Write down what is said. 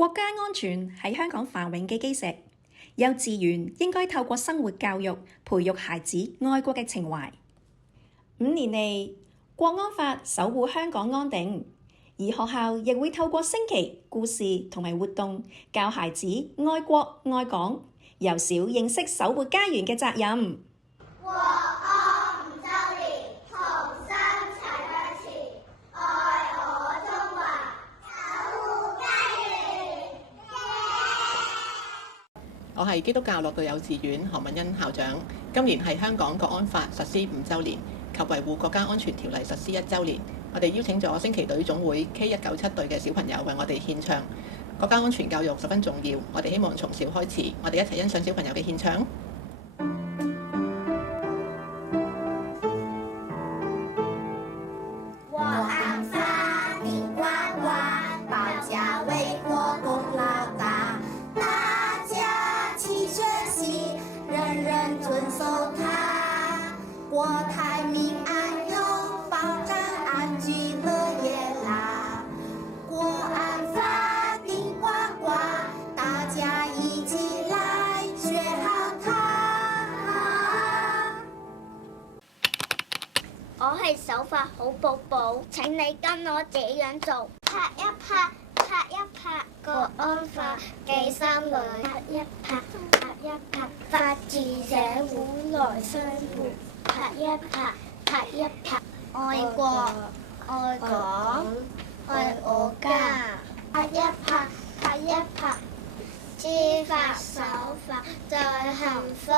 國家安全係香港繁榮嘅基石，幼稚園應該透過生活教育培育孩子愛國嘅情懷。5年嚟，國安法守護香港安定，而學校亦會透過升旗、故事同埋活動教孩子愛國愛港，由小認識守護家園嘅責任。國安5週年，同心齊向前，愛我中華，守護家園。我係基督教樂道幼稚園何敏欣校長。今年係香港國安法實施5週年及維護國家安全條例實施1週年。我哋邀請咗升旗隊總會 K197 隊嘅小朋友為我哋獻唱。國家安全教育十分重要，我哋希望從小開始，我哋一齊欣賞小朋友嘅獻唱。我安法定呱呱，保家衛國功勞大，大家齊學習，人人遵守它，國泰民安有保障，安居樂業啦。國安法定呱呱，大家一起來學好它。我係手法好寶寶，請你跟我這樣做，拍一拍，拍一拍，國安法記心裏，拍一拍，拍一拍，法治社會來相互，拍一拍，拍一拍，愛國愛港愛我家，拍一拍，拍一拍，知法守法最幸福。